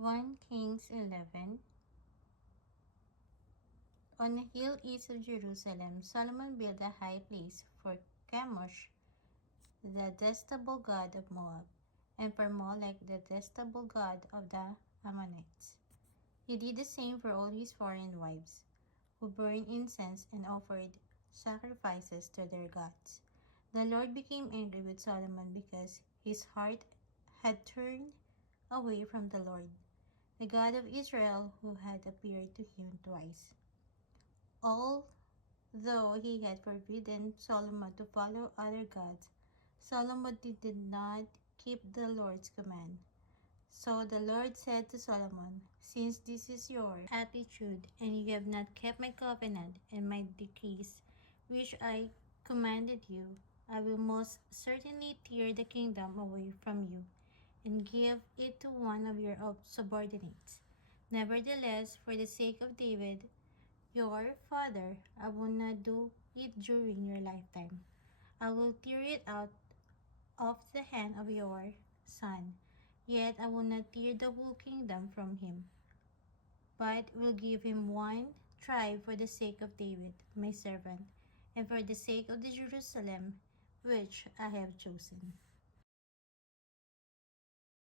1 Kings 11. On a hill east of Jerusalem, Solomon built a high place for Chemosh, the detestable god of Moab, and for Molech, the detestable god of the Ammonites. He did the same for all his foreign wives, who burned incense and offered sacrifices to their gods. The Lord became angry with Solomon because his heart had turned away from the Lord, the God of Israel, who had appeared to him twice. Although he had forbidden Solomon to follow other gods, Solomon did not keep the Lord's command. So the Lord said to Solomon, "Since this is your attitude, and you have not kept my covenant and my decrees, which I commanded you, I will most certainly tear the kingdom away from you and give it to one of your subordinates. Nevertheless, for the sake of David, your father, I will not do it during your lifetime. I will tear it out of the hand of your son. Yet I will not tear the whole kingdom from him, but will give him one tribe for the sake of David, my servant, and for the sake of the Jerusalem, which I have chosen."